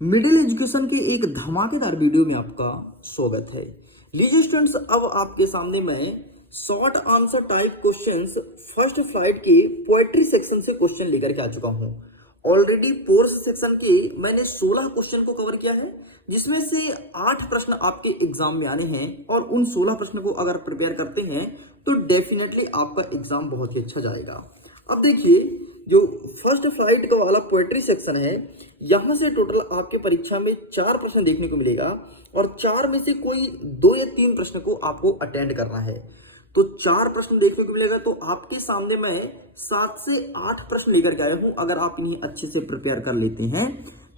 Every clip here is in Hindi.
मिडिल एजुकेशन के एक धमाकेदार वीडियो में आपका स्वागत है। लीजिए स्टूडेंट्स, अब आपके सामने मैं short answer type questions first flight के पोएट्री सेक्शन से क्वेश्चन लेकर के आ चुका हूं। ऑलरेडी पोर्स सेक्शन के मैंने 16 क्वेश्चन को कवर किया है, जिसमें से 8 प्रश्न आपके एग्जाम में आने हैं और उन 16 प्रश्न को अगर प्रिपेयर करते हैं तो डेफिनेटली आपका एग्जाम बहुत ही अच्छा जाएगा। अब देखिए, जो फर्स्ट फ्लाइट का वाला पोएट्री सेक्शन है, यहां से टोटल आपके परीक्षा में 4 प्रश्न देखने को मिलेगा और 4 में से कोई 2 या 3 प्रश्न को आपको अटेंड करना है। तो 4 प्रश्न देखने को मिलेगा, तो आपके सामने मैं 7 से 8 प्रश्न लेकर के आया हूं। अगर आप इन्हें अच्छे से प्रिपेयर कर लेते हैं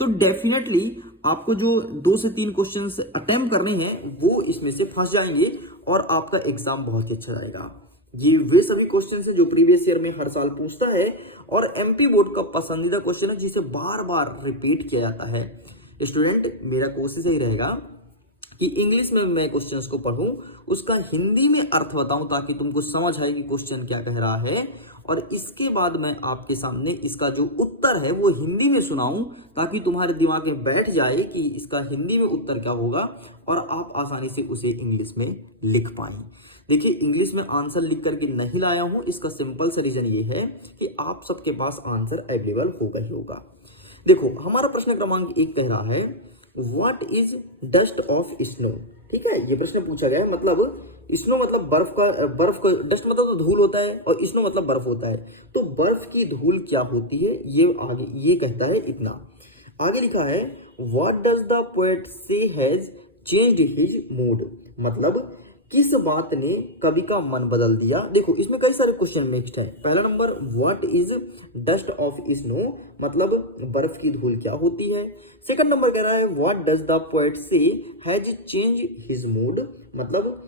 तो डेफिनेटली आपको जो 2 से 3 क्वेश्चन अटेम्प्ट करने हैं वो इसमें से फंस जाएंगे और आपका एग्जाम बहुत ही अच्छा जाएगा। ये वे सभी क्वेश्चन हैं जो प्रीवियस ईयर में हर साल पूछता है और एमपी बोर्ड का पसंदीदा क्वेश्चन है, जिसे बार बार रिपीट किया जाता है। स्टूडेंट, मेरा कोशिश यही रहेगा कि इंग्लिश में मैं क्वेश्चंस को पढ़ूं, उसका हिंदी में अर्थ बताऊं ताकि तुमको समझ आए कि क्वेश्चन क्या कह रहा है, और इसके बाद मैं आपके सामने इसका जो उत्तर है वो हिंदी में सुनाऊं ताकि तुम्हारे दिमाग में बैठ जाए कि इसका हिंदी में उत्तर क्या होगा और आप आसानी से उसे इंग्लिश में लिख पाएं। देखिए, इंग्लिश में आंसर लिख करके नहीं लाया हूं, इसका सिंपल सा रीजन ये है कि आप सबके पास आंसर अवेलेबल होगा ही होगा। देखो, हमारा प्रश्न क्रमांक 1 कह रहा है what is dust of snow. ठीक है, ये प्रश्न पूछा गया है। मतलब स्नो मतलब बर्फ का डस्ट मतलब तो धूल होता है और स्नो मतलब बर्फ होता है। तो बर्फ की धूल क्या होती है, ये आगे ये कहता है इतना। आगे लिखा है व्हाट डज द पोएट से हैज चेंज्ड हिज मूड। मतलब किस बात ने कवि का मन बदल दिया। देखो, इसमें कई सारे क्वेश्चन मिक्स्ड है। पहला number, what is dust of snow, मतलब बर्फ की धूल क्या होती है। सेकंड नंबर कह रहा है व्हाट डज द पोएट से हैज चेंज हिज मूड, मतलब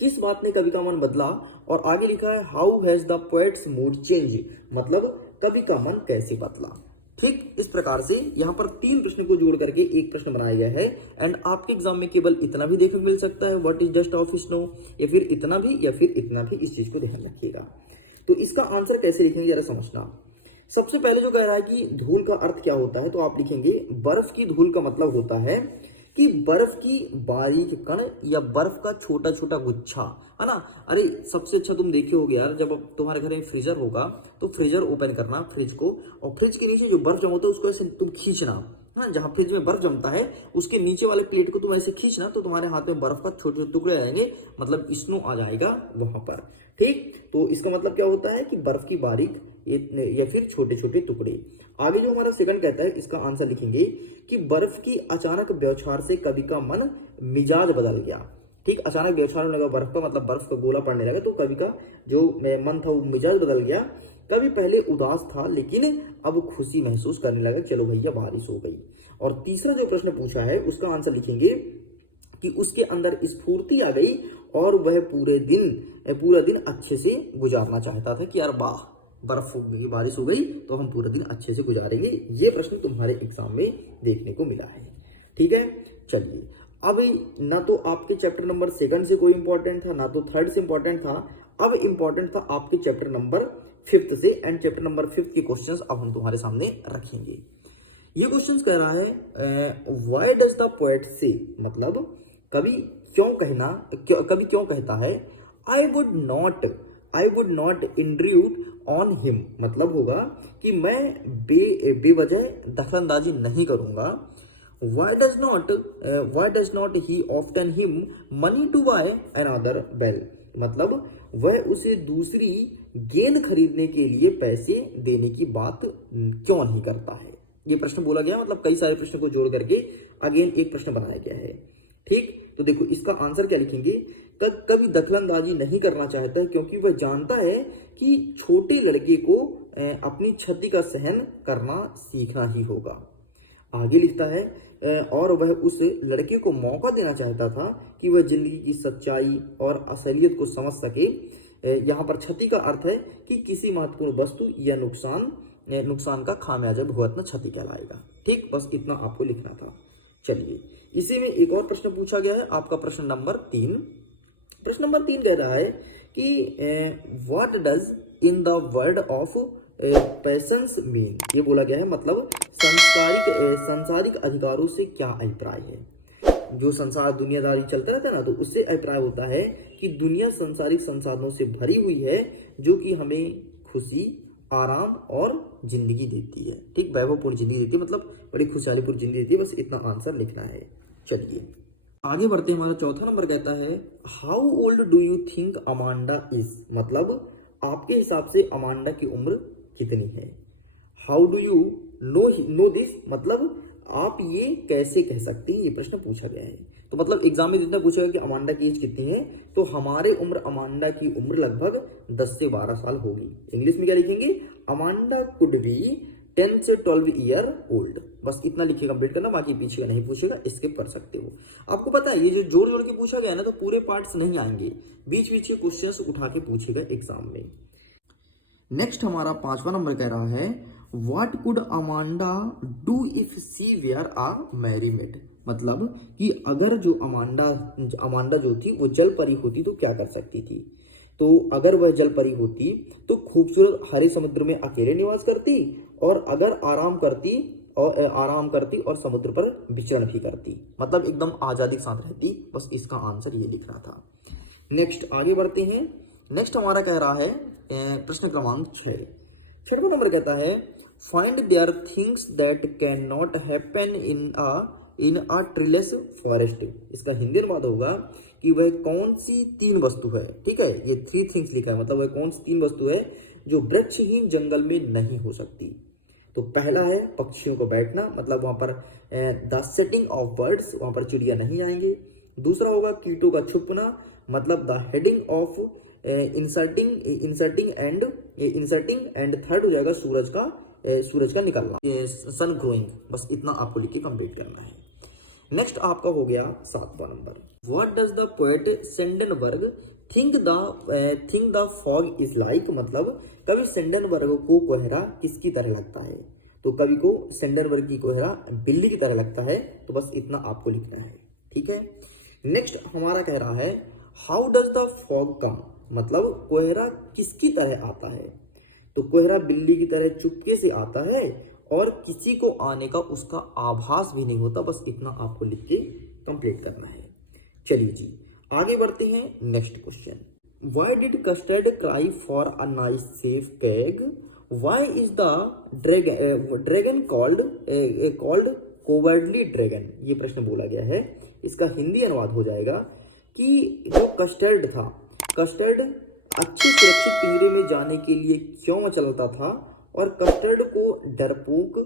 किस बात ने कवि का मन बदला। और आगे लिखा है how has the poets mood change, मतलब कवि का मन कैसे बदला। ठीक इस प्रकार से यहाँ पर 3 प्रश्न को जोड़ करके एक प्रश्न बनाया गया है। एंड आपके एग्जाम में केवल इतना भी देखने को मिल सकता है, what is dust of snow, या फिर इतना भी या फिर इतना भी। इस चीज को ध्यान रखिएगा। तो इसका आंसर कैसे लिखेंगे जरा समझना। सबसे पहले जो कह रहा है कि धूल का अर्थ क्या होता है, तो आप लिखेंगे बर्फ की धूल का मतलब होता है कि बर्फ की बारीक कण या बर्फ का छोटा छोटा गुच्छा, है ना। अरे सबसे अच्छा तुम देखे होगे यार, जब तुम्हारे घर में फ्रीजर होगा तो फ्रीजर ओपन करना फ्रिज को, और फ्रिज के नीचे जो बर्फ जमा होता है उसको ऐसे तुम खींचना। हाँ, जहां फ्रिज में बर्फ जमता है उसके नीचे वाले प्लेट को तुम ऐसे खींचना, तो तुम्हारे हाथ में बर्फ का छोटे छोटे टुकड़े आएंगे, मतलब स्नो आ जाएगा वहां पर। ठीक, तो इसका मतलब क्या होता है कि बर्फ की बारीक या फिर छोटे छोटे टुकड़े। आगे जो हमारा सेकंड कहता है, इसका आंसर लिखेंगे कि बर्फ की अचानक बौछार से कवि का मन मिजाज बदल गया। ठीक, अचानक बौछार होने लगा बर्फ का, मतलब बर्फ का गोला पड़ने लगा, तो कवि का जो मन था वो मिजाज बदल गया। कवि पहले उदास था लेकिन अब खुशी महसूस करने लगा, चलो भैया बारिश हो गई। और तीसरा जो प्रश्न पूछा है उसका आंसर लिखेंगे कि उसके अंदर स्फूर्ति आ गई और वह पूरा दिन अच्छे से गुजारना चाहता था कि यार वाह, बर्फ हो गई, बारिश हो गई, तो हम पूरा दिन अच्छे से गुजारेंगे। ये प्रश्न तुम्हारे एग्जाम में देखने को मिला है। ठीक है, चलिए अब ना तो आपके चैप्टर नंबर 2 से कोई इंपॉर्टेंट था, ना तो 3rd से इंपॉर्टेंट था। अब इंपॉर्टेंट था आपके चैप्टर नंबर 5 से, एंड चैप्टर नंबर 5 के क्वेश्चंस अब हम तुम्हारे सामने रखेंगे। ये क्वेश्चंस कह रहा है व्हाई डज द पोएट से, मतलब कवि क्यों कहता है I would not intrude on him, मतलब होगा कि मैं बेवजह दखलंदाजी नहीं करूंगा। Why does not he often him money to buy another bell, मतलब वह उसे दूसरी गेंद खरीदने के लिए पैसे देने की बात क्यों नहीं करता है। ये प्रश्न बोला गया, मतलब कई सारे प्रश्न को जोड़ करके अगेन एक प्रश्न बनाया गया है। ठीक, तो देखो इसका आंसर क्या लिखेंगे, कभी दखलंदाजी नहीं करना चाहता है क्योंकि वह जानता है कि छोटे लड़के को अपनी क्षति का सहन करना सीखना ही होगा। आगे लिखता है और वह उस लड़के को मौका देना चाहता था कि वह जिंदगी की सच्चाई और असलियत को समझ सके। यहाँ पर क्षति का अर्थ है कि किसी महत्वपूर्ण वस्तु या नुकसान का खामियाजा भुगतना क्षति कहलाएगा। ठीक, बस इतना आपको लिखना था। चलिए, इसी में एक और प्रश्न पूछा गया है, आपका प्रश्न नंबर 3। प्रश्न नंबर 3 कह रहा है कि what does in the word of patience mean, ये बोला गया है, मतलब सांसारिक अधिकारों से क्या अभिप्राय है? जो संसार दुनियादारी चलता रहता है ना, तो उससे अभिप्राय होता है कि दुनिया सांसारिक संसाधनों से भरी हुई है जो कि हमें खुशी, आराम और जिंदगी देती है। ठीक, वैभवपूर्ण जिंदगी देती है, मतलब बड़ी खुशहालीपूर्ण जिंदगी देती है। बस इतना आंसर लिखना है। चलिए आगे बढ़ते हैं। हमारा चौथा नंबर कहता है how old do you think Amanda is? मतलब आपके हिसाब से अमांडा की उम्र कितनी है? How do you know this? मतलब आप ये कैसे कह सकते हैं, ये प्रश्न पूछा गया है। तो मतलब एग्जाम में जितना पूछा गया कि अमांडा की एज कितनी है, तो हमारे उम्र अमांडा की उम्र लगभग 10 से 12 साल होगी। इंग्लिश में क्या लिखेंगे? अमांडा कुड बी 10 से 12 ईयर ओल्ड। बस इतना लिख के कंप्लीट करना, बाकी पीछे का नहीं पूछेगा, स्किप कर सकते हो। आपको पता है ये जो जोड़ जोड़ के पूछा गया है ना, तो पूरे पार्ट्स नहीं आएंगे, बीच बीच के क्वेश्चंस उठा के पूछेगा एग्जाम में। नेक्स्ट हमारा पांचवा नंबर कह रहा है what could Amanda do if she were a merry maid? मतलब कि अगर जो अमांडा जो थी वो जल परी होती तो क्या कर सकती थी? तो अगर वह जल परी होती तो खूबसूरत हरे समुद्र में अकेले निवास करती, और अगर आराम करती और समुद्र पर विचरण भी करती, मतलब एकदम आजादी के साथ रहती। बस इसका आंसर ये लिखना था। नेक्स्ट आगे बढ़ते हैं। नेक्स्ट हमारा कह रहा है प्रश्न क्रमांक 6। छठवां नंबर कहता है find their things that can not happen in a treeless forest. इसका हिंदी अनुवाद होगा कि वह कौन सी 3 वस्तु है। ठीक है, ये 3 थिंग्स लिखा है, मतलब वह कौन सी 3 वस्तु है जो वृक्षहीन जंगल में नहीं हो सकती। तो पहला है पक्षियों को बैठना, मतलब वहां पर द सेटिंग ऑफ बर्ड्स, वहां पर चिड़िया नहीं आएंगे। दूसरा होगा कीटों का छुपना, मतलब the heading of inserting and third हो जाएगा सूरज का निकलना, सन ग्रोइंग। बस इतना आपको लिख के कंप्लीट करना है। नेक्स्ट आपका हो गया 7वां number. What does the poet Sandburg think the fog is like? मतलब कवि सेंडनबर्ग को कोहरा किसकी तरह लगता है? तो कवि को सेंडनबर्ग की कोहरा बिल्ली की तरह लगता है। तो बस इतना आपको लिखना है। ठीक है, नेक्स्ट हमारा कह रहा है हाउ डज द फॉग कम? मतलब कोहरा किसकी तरह आता है? तो कोहरा बिल्ली की तरह चुपके से आता है और किसी को आने का उसका आभास भी नहीं होता। बस इतना आपको लिख के कंप्लीट करना है। चलिए जी आगे बढ़ते हैं। Next question, why did Custard cry for a nice safe peg? Why is the dragon called cowardly dragon? ये प्रश्न बोला गया है। इसका हिंदी अनुवाद हो जाएगा कि जो कस्टर्ड था, कस्टर्ड अच्छे सुरक्षित पिंजरे में जाने के लिए क्यों मचलता था, और कस्टर्ड को डरपोक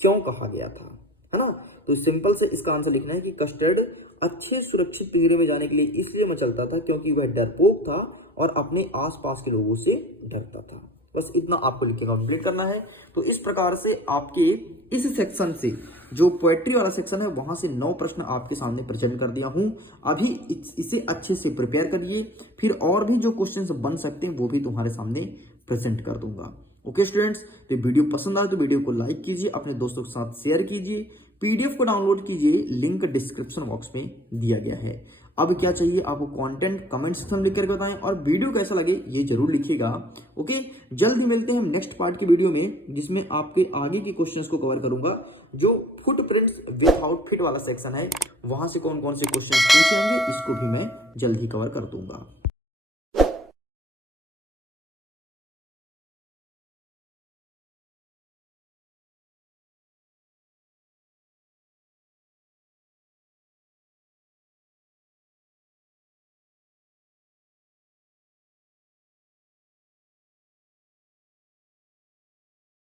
क्यों कहा गया था, है ना? तो सिंपल से इसका आंसर लिखना है कि कस्टर्ड अच्छे सुरक्षित पिंजरे में जाने के लिए इसलिए मचलता था क्योंकि वह डरपोक था और अपने आसपास के लोगों से डरता था। बस इतना आपको लिख के कंप्लीट करना है। तो इस प्रकार से आपके इस सेक्शन से, जो पोएट्री वाला सेक्शन है, वहां से 9 प्रश्न आपके सामने प्रेजेंट कर दिया हूं। अभी इसे अच्छे से प्रिपेयर करिए, फिर और भी जो क्वेश्चंस बन सकते हैं वो भी तुम्हारे सामने प्रेजेंट कर दूंगा। ओके स्टूडेंट्स, तो वीडियो पसंद आए तो वीडियो को लाइक कीजिए, अपने दोस्तों के साथ शेयर कीजिए, पीडीएफ को डाउनलोड कीजिए, लिंक डिस्क्रिप्शन बॉक्स में दिया गया है। अब क्या चाहिए आपको कंटेंट कमेंट सेक्शन में लिख कर बताएं, और वीडियो कैसा लगे ये जरूर लिखिएगा। ओके, जल्दी मिलते हैं हम नेक्स्ट पार्ट की वीडियो में, जिसमें आपके आगे के क्वेश्चंस को कवर करूंगा। जो फुटप्रिंट्स विदाउट फिट वाला सेक्शन है, वहां से कौन कौन से क्वेश्चंस पूछे होंगे इसको भी मैं जल्द ही कवर कर दूंगा।